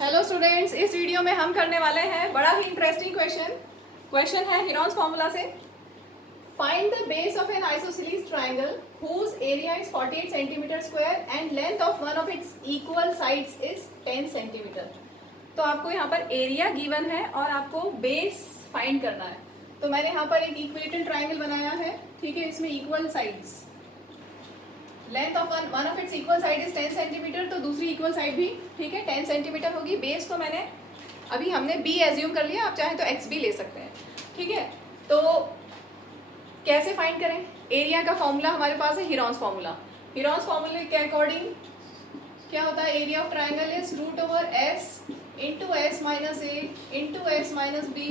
Hello students, इस video में हम करने वाले हैं बड़ा ही इंटरेस्टिंग क्वेश्चन है हेरॉन्स फॉर्मूला से। Find the base of an isosceles triangle whose area is 48 centimetre square and length of one of its equal sides is 10 centimetre. तो आपको यहाँ पर एरिया गिवन है और आपको बेस फाइंड करना है। तो मैंने यहाँ पर एक इक्विलेटरल ट्रायंगल बनाया है, ठीक है। इसमें equal sides, length of one of its equal side is 10 centimetre, तो दूसरी इक्वल साइड भी, ठीक है, 10 सेंटीमीटर होगी। बेस को मैंने अभी हमने बी एज्यूम कर लिया, आप चाहें तो एक्स भी ले सकते हैं, ठीक है। तो कैसे फाइंड करें? एरिया का फॉर्मूला हमारे पास है हेरॉन्स फॉर्मूला। हेरॉन्स फॉर्मूले के अकॉर्डिंग क्या होता है? Area of triangle is root over S into S minus A into S minus B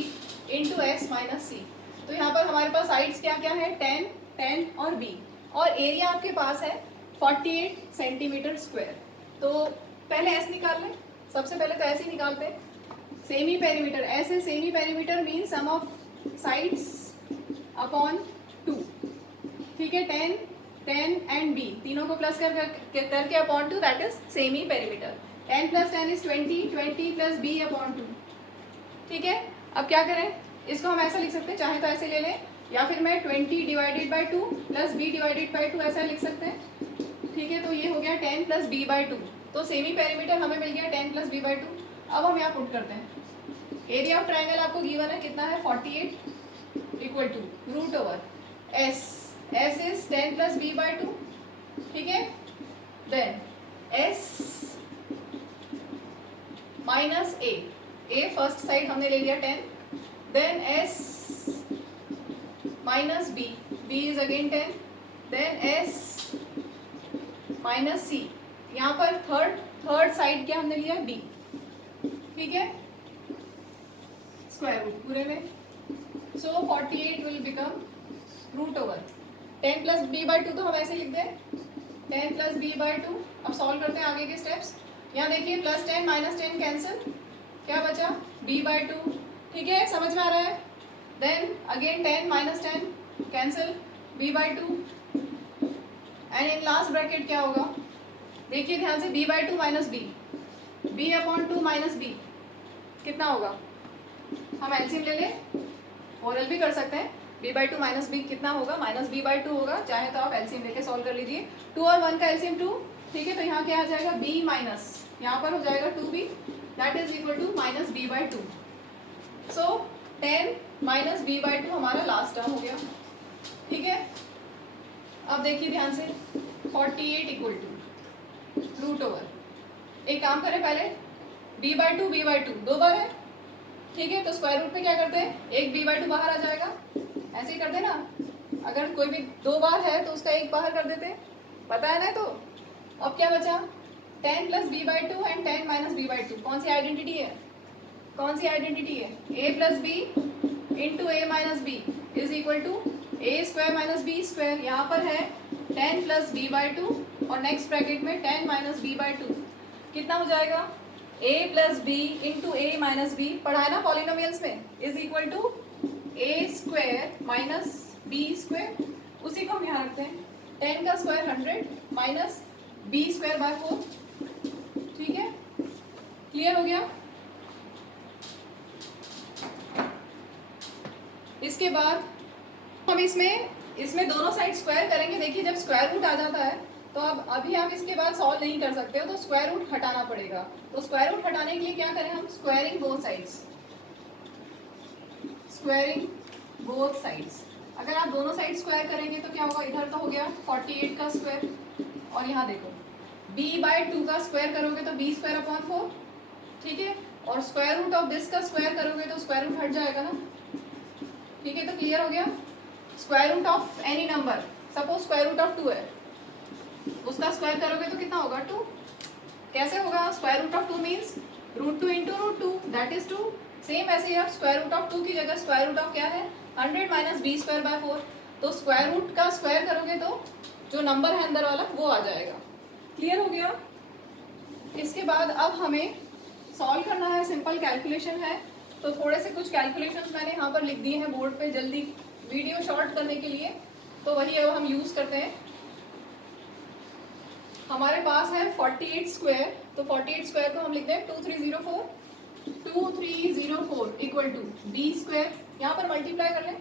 into S minus C. तो यहाँ पर हमारे पास साइड्स क्या क्या है? 10, 10 और बी, और एरिया आपके पास है 48 सेंटीमीटर स्क्वायर। तो पहले एस निकाल लें। सबसे पहले तो ऐसे ही निकालते हैं, सेमी पेरीमीटर। ऐसे semi perimeter mean sum of sides upon 2, ठीक है। 10, 10 एंड बी तीनों को प्लस करके upon 2, that is semi perimeter. 10 plus 10 is 20, 20 plus b upon 2, ठीक है। अब क्या करें? इसको हम ऐसा लिख सकते हैं, चाहे तो ऐसे ले लें, या फिर मैं 20 divided by 2 plus b divided by 2 ऐसा लिख सकते हैं, ठीक है। तो ये हो गया 10 प्लस बी बाई 2। तो सेमी पेरीमीटर हमें मिल गया 10 प्लस बी बाई 2। अब हम यहाँ पुट करते हैं। एरिया ऑफ ट्राइंगल आपको गिवन है, कितना है? 48 equal to root over S, S is 10 plus B by 2, ठीक है। Then S minus A first side हमने ले लिया 10, then S minus B, B is again 10, then S minus C. यहाँ पर थर्ड साइड क्या हमने लिया? बी, ठीक है, स्क्वायर रूट पूरे में। So 48 will become root over 10 plus B by 2, तो हम ऐसे लिख दें 10 प्लस बी बाई 2। अब सॉल्व करते हैं आगे के स्टेप्स। यहाँ देखिए प्लस 10 माइनस 10 कैंसिल, क्या बचा? बी बाई 2, ठीक है, समझ में आ रहा है। Then again 10 minus 10 cancel, b by 2, and in last bracket क्या होगा? देखिए ध्यान से, b by 2 minus B, b upon 2 minus b कितना होगा? हम एलसीएम ले लें, ओरल भी कर सकते हैं। बी बाई 2 माइनस बी कितना होगा? माइनस बी बाई 2 होगा। चाहे तो आप एलसीएम लेके सॉल्व कर लीजिए। 2 और 1 का एलसीएम 2, ठीक है। तो यहाँ क्या आ जाएगा? बी माइनस, यहाँ पर हो जाएगा 2b, that is equal to minus b by 2। So 10 minus b by 2 हमारा लास्ट टर्म हो गया, ठीक है। अब देखिए ध्यान से, 48 इक्वल टू रूट ओवर, एक काम करें पहले, b बाई 2 दो बार है, ठीक है। तो स्क्वायर रूट में क्या करते हैं? एक b बाई 2 बाहर आ जाएगा, ऐसे ही करते ना। अगर कोई भी दो बार है तो उसका एक बाहर कर देते हैं, पता है ना। तो अब क्या बचा? 10 plus B by 2 and 10 minus b by 2। कौन सी आइडेंटिटी है? कौन सी आइडेंटिटी है? a plus b into a minus b is equal to a square minus b square. यहाँ पर है 10 प्लस बी बाई 2 और नेक्स्ट ब्रैकेट में 10 माइनस बी बाई 2, कितना हो जाएगा? a plus b into a minus b, पढ़ा है ना पॉलिनोमियल्स में, is equal to a square minus b square. उसी को हम यहाँ रखते हैं, 10 का square 100 minus b square by 4, ठीक है। क्लियर हो गया? इसके बाद हम इसमें दोनों साइड स्क्वायर करेंगे। देखिए जब स्क्वायर रूट आ जाता है तो अब अभी हम इसके बाद सॉल्व नहीं कर सकते हो, तो स्क्वायर रूट हटाना पड़ेगा। तो स्क्वायर रूट हटाने के लिए क्या करें हम? Squaring both sides, squaring both sides. अगर आप दोनों साइड स्क्वायर करेंगे तो क्या होगा? इधर तो हो गया 48 का स्क्वायर, और यहाँ देखो b बाई 2 का स्क्वायर करोगे तो b स्क्वायर अपॉन 4, ठीक है। और स्क्वायर रूट ऑफ दिस का स्क्वायर करोगे तो स्क्वायर रूट हट जाएगा ना, ठीक है। तो क्लियर हो गया? Square root of any number, suppose square root of 2 है, उसका स्क्वायर करोगे तो कितना होगा? 2। कैसे होगा? Square root of 2 means root 2 into root 2, that is 2। Same ऐसे ही आप स्क्वायर रूट ऑफ 2 की जगह स्क्वायर रूट ऑफ क्या है? 100 माइनस बी स्क्वायर बाय 4। तो स्क्वायर रूट का स्क्वायर करोगे तो जो नंबर है अंदर वाला वो आ जाएगा। क्लियर हो गया? इसके बाद अब हमें सॉल्व करना है, सिंपल कैलकुलेशन है। तो थोड़े से कुछ कैलकुलेशंस मैंने यहाँ पर लिख दिए हैं बोर्ड पे, जल्दी वीडियो शॉर्ट करने के लिए, तो वही अब हम यूज़ करते हैं। हमारे पास है 48 स्क्वायर, तो 48 स्क्वायर को हम लिखते हैं 2304 इक्वल टू बी स्क्वायर, यहाँ पर मल्टीप्लाई कर लें,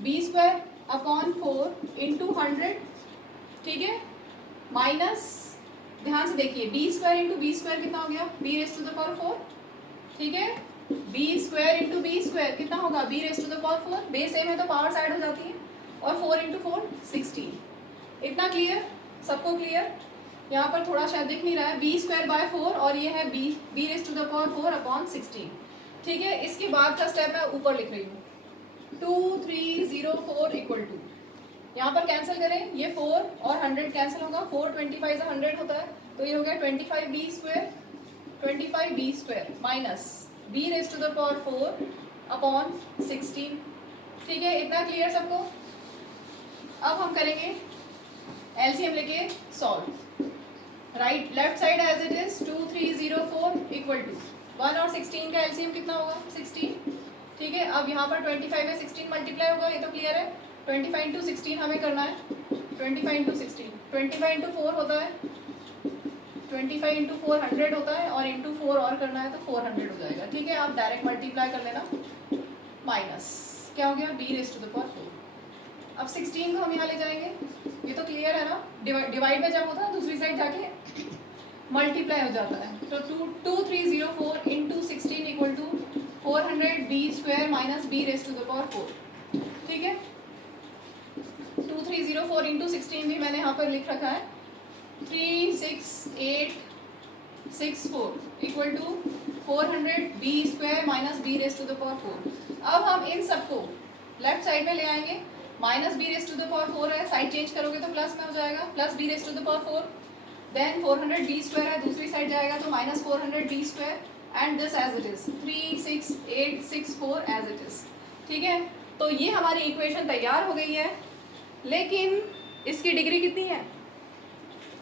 बी स्क्वायर अपॉन 4 इंटू 100, ठीक है, माइनस, ध्यान से देखिए, b square into b square कितना हो गया, b raise to the power 4, ठीक है, b square into b square कितना होगा, b raise to the power 4, base same है तो पावर्स ऐड हो जाती है, और 4 इंटू 4 16। इतना क्लियर, सबको क्लियर? यहाँ पर थोड़ा शायद दिख नहीं रहा है, बी स्क्वायर बाय 4 और ये है b raise to the power 4 upon 16, ठीक है। इसके बाद का स्टेप मैं ऊपर लिख रही हूँ, 2304 इक्वल टू, यहाँ पर कैंसिल करें, ये 4 और 100 कैंसिल होगा, 4 25 से 100 होता है, तो ये हो गया 25 b square minus b raise to the power 4 upon 16, ठीक है। इतना क्लियर सबको? अब हम करेंगे एलसीएम लेके solve, right, left side as it is 2304 equal to 1 और 16 का एलसीएम कितना होगा, 16, ठीक है। अब यहाँ पर 25 में 16 मल्टीप्लाई होगा, ये तो क्लियर है, 25 इंटू 16 हमें करना है, 25 इंटू 16, 25 इंटू 4 होता है, 25 इंटू 4 100 होता है, और इंटू 4 और करना है तो 400 हो जाएगा, ठीक है। आप डायरेक्ट मल्टीप्लाई कर लेना, माइनस क्या हो गया, b raise to the power 4। अब 16 को हम यहाँ ले जाएंगे, ये तो क्लियर है ना, डिवाइड में जब होता है दूसरी साइड जाके मल्टीप्लाई हो जाता है, तो 2304 into 16 equal to 400 b square minus b raise to the power 4, ठीक है। 2304 इंटू 16 भी मैंने यहाँ पर लिख रखा है, 36864 equal to 400 b square minus b raise to the power 4। अब हम इन सबको लेफ्ट साइड में ले आएंगे, minus b raise to the power 4 है, साइड चेंज करोगे तो प्लस में हो जाएगा, plus b raise to the power 4, then 400 b square है, दूसरी साइड जाएगा तो minus 400 b square, and this as it is 36864 as it is, ठीक है। तो ये हमारी इक्वेशन तैयार हो गई है, लेकिन इसकी डिग्री कितनी है,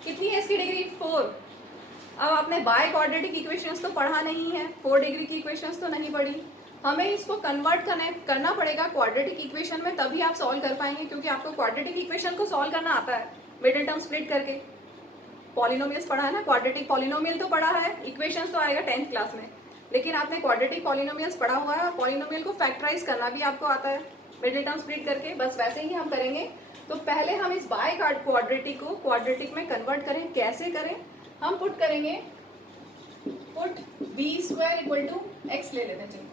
कितनी है इसकी डिग्री, 4। अब आपने बाय क्वाड्रेटिक इक्वेशंस तो पढ़ा नहीं है, 4 डिग्री की इक्वेशंस तो नहीं पढ़ी, हमें इसको कन्वर्ट करना पड़ेगा क्वाड्रेटिक इक्वेशन में, तभी आप सॉल्व कर पाएंगे, क्योंकि आपको क्वाड्रेटिक इक्वेशन को सॉल्व करना आता है मिडिल टर्म स्प्लिट करके। पॉलिनोमियल्स पढ़ा है ना, क्वाड्रेटिक पॉलिनोमियल तो पढ़ा है, इक्वेशंस तो आएगा 10th क्लास में, लेकिन आपने क्वाड्रेटिक पॉलिनोमियल्स पढ़ा हुआ है, और पॉलिनोमियल को फैक्टराइज करना भी आपको आता है मिडिल टर्म स्प्लिट करके, बस वैसे ही हम करेंगे। तो पहले हम इस बाय क्वाड्रेटिक को क्वाड्रेटिक में कन्वर्ट करें, कैसे करें, हम पुट करेंगे, put b square equal to x ले लेते हैं,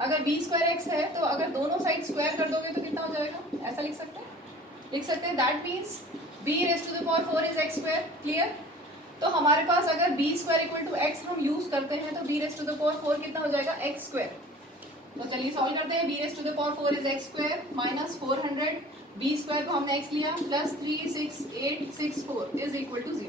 अगर बी स्क्वायर एक्स है तो अगर दोनों साइड स्क्वायर कर दोगे तो कितना हो जाएगा, ऐसा लिख सकते हैं, that means b raise to the power 4 is x square, clear. तो हमारे पास अगर b square equal to x हम यूज करते हैं तो b raise to the power 4 कितना हो जाएगा, एक्स स्क्वायर। तो चलिए सॉल्व करते हैं, b raise to the power 4 is x square minus 400, b square को हमने एक्स लिया, प्लस 36864 इज इक्वल टू 0।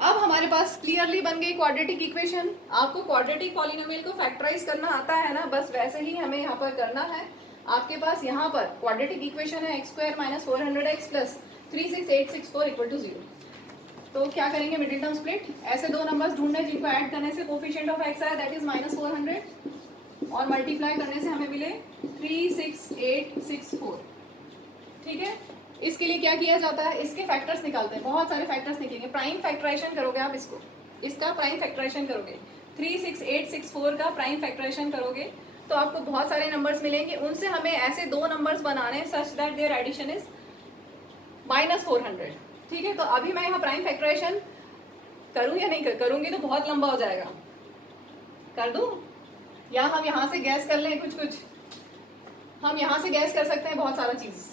अब हमारे पास क्लियरली बन गई क्वाड्रेटिक इक्वेशन। आपको क्वाड्रेटिक पॉलिनोमियल को फैक्टराइज करना आता है ना, बस वैसे ही हमें यहाँ पर करना है। आपके पास यहाँ पर क्वाड्रेटिक इक्वेशन है x square minus 400x plus 36864 equal to 0। तो क्या करेंगे, मिडिल टर्म स्प्लिट, ऐसे दो नंबर्स ढूंढने जिनको ऐड करने से कोफिशिएंट ऑफ एक्स आया, दैट इज माइनस 400, और मल्टीप्लाई करने से हमें मिले 36864, ठीक है। इसके लिए क्या किया जाता है, इसके फैक्टर्स निकालते हैं, बहुत सारे फैक्टर्स निकलेंगे, प्राइम फैक्टराइजेशन करोगे आप इसको, इसका प्राइम फैक्टराइजेशन करोगे, 36864 का प्राइम फैक्टराइजेशन करोगे तो आपको बहुत सारे नंबर्स मिलेंगे, उनसे हमें ऐसे दो नंबर्स बनाने हैं such that their addition is minus 400, ठीक है। तो अभी मैं यहाँ प्राइम फैक्टराइजेशन करूँ या नहीं करूँगी तो बहुत लंबा हो जाएगा, कर दूँ, या हम यहाँ से गैस कर लें, कुछ हम यहाँ से गैस कर सकते हैं बहुत सारा चीज़,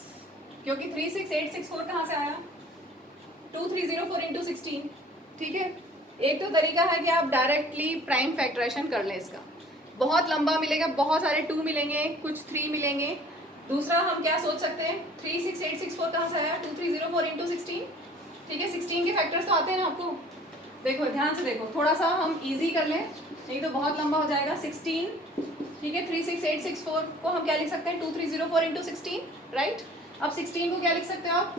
क्योंकि 36864 कहाँ से आया, 2304 इंटू 16, ठीक है। एक तो तरीका है कि आप डायरेक्टली प्राइम फैक्टराइजेशन कर लें, इसका बहुत लंबा मिलेगा, बहुत सारे 2 मिलेंगे, कुछ 3 मिलेंगे। दूसरा हम क्या सोच सकते हैं, 36864 कहाँ से आया, 2304 इंटू 16, ठीक है। 16 के फैक्टर्स तो आते हैं ना आपको, देखो ध्यान से देखो, थोड़ा सा हम इजी कर लें, नहीं तो बहुत लंबा हो जाएगा। 16, ठीक है, 36864 को हम क्या लिख सकते हैं, 2304 इंटू 16, राइट। अब 16 को क्या लिख सकते हो आप,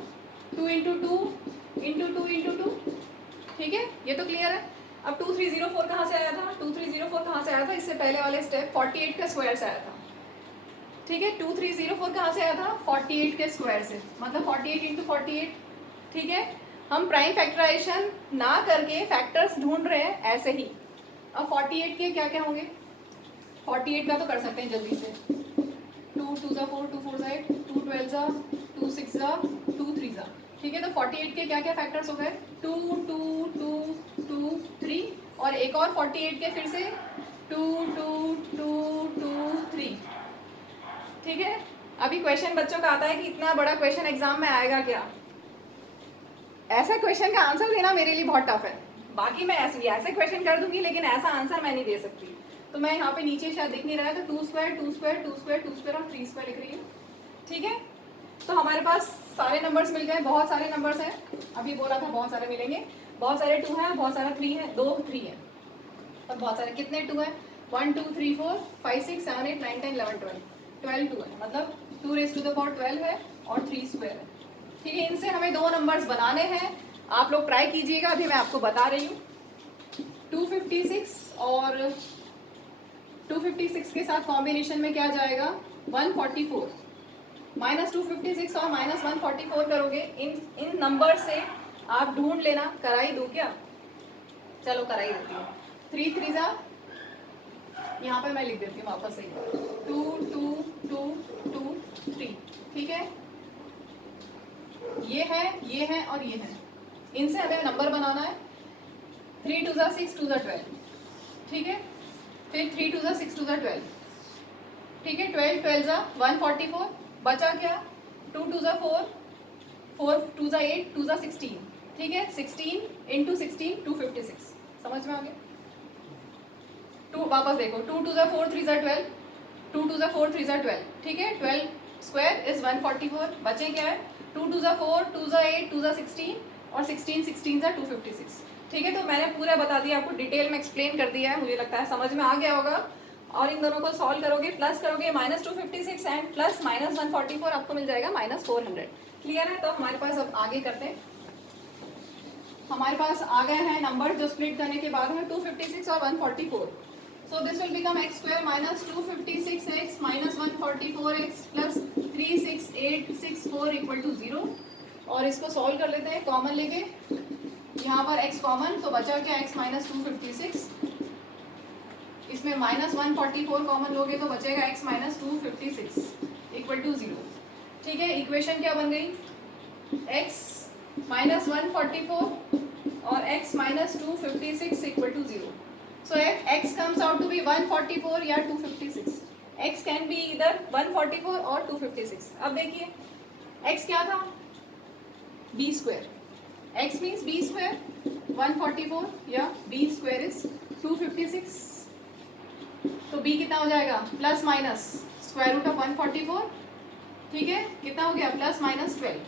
2 इंटू 2 इंटू 2 इंटू 2, ठीक है, ये तो क्लियर है। अब 2304 कहाँ से आया था, 2304 कहाँ से आया था, इससे पहले वाले स्टेप 48 का स्क्वायर से आया था, ठीक है। 2304 कहाँ से आया था, 48 के स्क्वायर से, मतलब 48 इंटू 48, ठीक है। हम प्राइम फैक्टराइजेशन ना करके फैक्टर्स ढूंढ रहे हैं ऐसे ही। अब 48 के क्या क्या होंगे? 48 का तो कर सकते हैं जल्दी से। 2 2 ज़ा 4, 2 4 ज़ा 8, 2 12 ज़ा 2 6 ज़ा 2 3 ज़ा। ठीक है, तो 48 के क्या क्या फैक्टर्स हो गए? 2 2 2 2 3 और एक और 48 के फिर से 2 2 2 2 3। ठीक है, अभी क्वेश्चन बच्चों का आता है कि इतना बड़ा क्वेश्चन एग्जाम में आएगा क्या? ऐसा क्वेश्चन का आंसर देना मेरे लिए बहुत टफ है। बाकी मैं ऐसे क्वेश्चन कर दूंगी, लेकिन ऐसा आंसर मैं नहीं दे सकती। तो मैं यहाँ पे नीचे शायद दिख नहीं रहा है, तो 2 स्क्वायर 2 स्क्वायर 2 स्क्वायर 2 स्क्वायर और 3 स्क्वायर लिख रही हूँ। ठीक है, तो हमारे पास सारे नंबर्स मिल गए, बहुत सारे नंबर्स हैं। अभी बोला था बहुत सारे मिलेंगे, बहुत सारे 2 हैं, बहुत सारा 3 है, 2 3 है, और बहुत सारे कितने 2 है? 1 2 3 4 5 6 7 8 9 10 11 12 12 2 है, मतलब 2 रेज़ टू द पावर 12 है और 3 स्क्वायर है। ठीक है, इनसे हमें दो नंबर्स बनाने हैं। आप लोग ट्राई कीजिएगा, अभी मैं आपको बता रही हूँ। 256 और 256 के साथ कॉम्बिनेशन में क्या जाएगा? 144 माइनस 256 और माइनस 144 करोगे। इन नंबर से आप ढूंढ लेना। कराई दूँ क्या? चलो कराई देती हूँ। 3 3 ज़ा, यहाँ पे मैं लिख देती हूँ वापस से 2 2 2 2 3। ठीक है, ये है और ये है, इनसे हमें नंबर बनाना है। 3 2 ज़ा 6 2 ज़ा 12। ठीक है, फिर 3 2 ज़ा 6 2 ज़ा 12। ठीक है, 12 12 ज़ा 144, बचा क्या? 2 2 ज़ा 4 4 2 ज़ा 8 2 ज़ा 16। ठीक है, 16 इंटू 16 256। समझ में आ गया? 2 वापस देखो, 2 2 ज़ा 4 3 ज़ा 12, 2 2 ज़ा 4 3 ज़ा 12। ठीक है, 12 स्क्वायर इज 144। बचे क्या है? 2 2 ज़ा 4 2 ज़ा 8 2 ज़ा 16 और 16 16 ज़ा 256। ठीक है, तो मैंने पूरा बता दिया आपको, डिटेल में एक्सप्लेन कर दिया है। मुझे लगता है समझ में आ गया होगा। और इन दोनों को सॉल्व करोगे, प्लस करोगे, माइनस 256 एंड प्लस माइनस 144, आपको मिल जाएगा माइनस 400। क्लियर है? तो हमारे पास अब आगे करते हैं। हमारे पास आ गए हैं नंबर जो स्प्लिट करने के बाद में 256 और 144। So this will become x square minus 256x minus 144x plus 36864 equal to 0। और इसको सॉल्व कर लेते हैं कॉमन लेके। यहाँ पर x कॉमन, तो बचा क्या? x minus 256। इसमें माइनस 144 कॉमन लोगे तो बचेगा x माइनस 256 इक्वल टू 0। ठीक है, इक्वेशन क्या बन गई? x माइनस 144 और x minus 256 equal to 0। So x comes out to be 144 या 256। x can be either 144 और 256। अब देखिए x क्या था? b square। x means b square 144 या b square is 256। तो b कितना हो जाएगा? Plus minus square root of 144। ठीक है, कितना हो गया? Plus minus 12।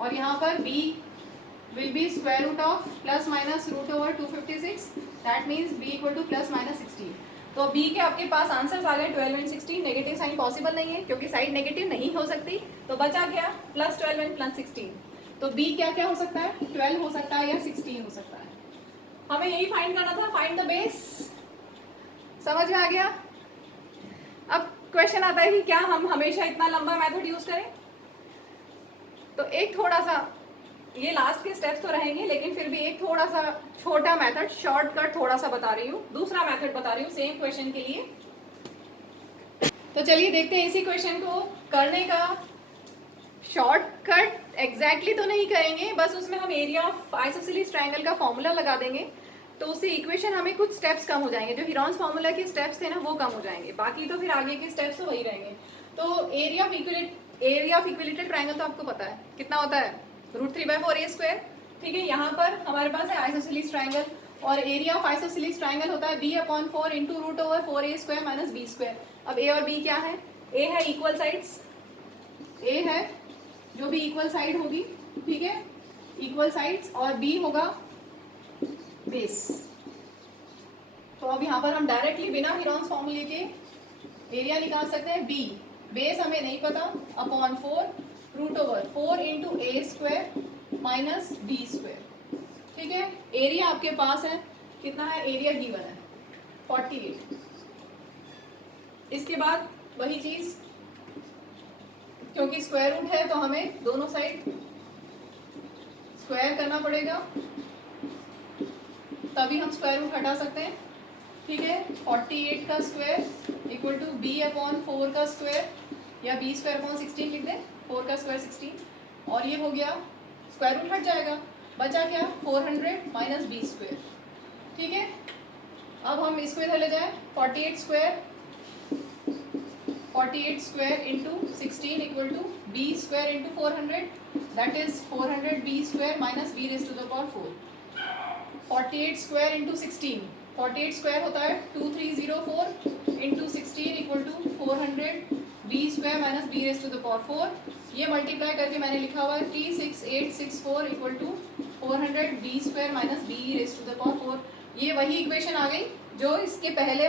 और यहाँ पर b will be square root of plus minus root over 256। that means b equal to plus minus 16। तो b के आपके पास आंसर्स आ गए 12 एंड 16। नेगेटिव साइन पॉसिबल नहीं है क्योंकि साइड नेगेटिव नहीं हो सकती। तो बचा क्या? Plus 12 and plus 16। तो b क्या क्या हो सकता है? 12 हो सकता है या 16 हो सकता है। हमें यही फाइंड करना था, फाइंड द बेस। समझ में आ गया? अब क्वेश्चन आता है कि क्या हम हमेशा इतना लंबा मेथड यूज करें? तो एक थोड़ा सा, ये लास्ट के स्टेप्स तो रहेंगे, लेकिन फिर भी एक थोड़ा सा छोटा मेथड, शॉर्टकट थोड़ा सा बता रही हूँ, दूसरा मेथड बता रही हूँ सेम क्वेश्चन के लिए। तो चलिए देखते हैं इसी क्वेश्चन को करने का शॉर्टकट। एग्जैक्टली तो नहीं करेंगे, बस उसमें हम एरिया ऑफ आइसोसेलेस ट्रायंगल का फॉर्मूला लगा देंगे, तो उससे इक्वेशन हमें कुछ स्टेप्स कम हो जाएंगे। जो हीरोन्स फार्मूला के स्टेप्स थे ना, वो कम हो जाएंगे, बाकी तो फिर आगे के स्टेप्स तो वही रहेंगे। तो एरिया ऑफ इक्विलेटरल ट्रायंगल तो आपको पता है कितना होता है? √3/4a²। ठीक है, यहाँ पर हमारे पास है आइसोसेलेस ट्रायंगल, और एरिया ऑफ आइसोसेलेस ट्रायंगल होता है b/4 into √4a² minus b²। अब a और b क्या है? a है इक्वल साइड्स, a है जो भी इक्वल साइड होगी, ठीक है, इक्वल साइड्स, और b होगा बेस। तो अब यहाँ पर हम डायरेक्टली बिना हीरोन्स फॉर्मूले के एरिया निकाल सकते हैं। b बेस हमें नहीं पता, upon 4 into a² minus b²। ठीक है, एरिया आपके पास है, कितना है? एरिया गिवन है 48। इसके बाद वही चीज, क्योंकि स्क्वायर रूट है तो हमें दोनों साइड स्क्वायर करना पड़ेगा, तभी हम स्क्वायर रूट हटा सकते हैं। ठीक है, 48 का square equal to b upon 4 का स्क्वायर, या बी स्क्वायर अपॉन 16 लिख दें, 4 का स्क्वायर 16, और ये हो गया स्क्वायर रूट हट जाएगा, बचा क्या 400 माइनस बी स्क्वायर। ठीक है, अब हम इसको इधर ले जाएं, 48 square into 16 equal to b square into 400, that is 400 b square minus b raise to the power 4। 48 square into 16, 48 square होता है 2304 into 16 equal to 400 b square minus b raise to the power 4। ये multiply करके मैंने लिखा हुआ है 36864 equal to 400 b square minus b raise to the power 4। ये वही इक्वेशन आ गई जो इसके पहले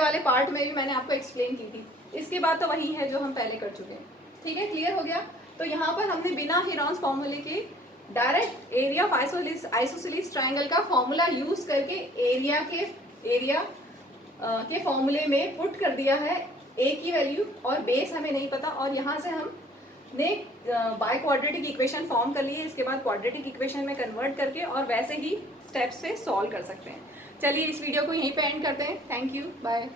वाले पार्ट में भी मैंने आपको एक्सप्लेन की थी। इसके बाद तो वही है जो हम पहले कर चुके हैं। ठीक है, क्लियर हो गया। तो यहाँ पर हमने बिना हेरॉन्स फॉर्मूले के direct area of isosceles triangle का फॉर्मूला यूज करके एरिया के फॉर्मूले में पुट कर दिया है ए की वैल्यू, और बेस हमें नहीं पता, और यहाँ से हमने बाय क्वाड्रेटिक इक्वेशन फॉर्म कर ली है। इसके बाद क्वाड्रेटिक इक्वेशन में कन्वर्ट करके और वैसे ही स्टेप्स पे सॉल्व कर सकते हैं। चलिए इस वीडियो को यहीं पे एंड करते हैं। Thank you, bye.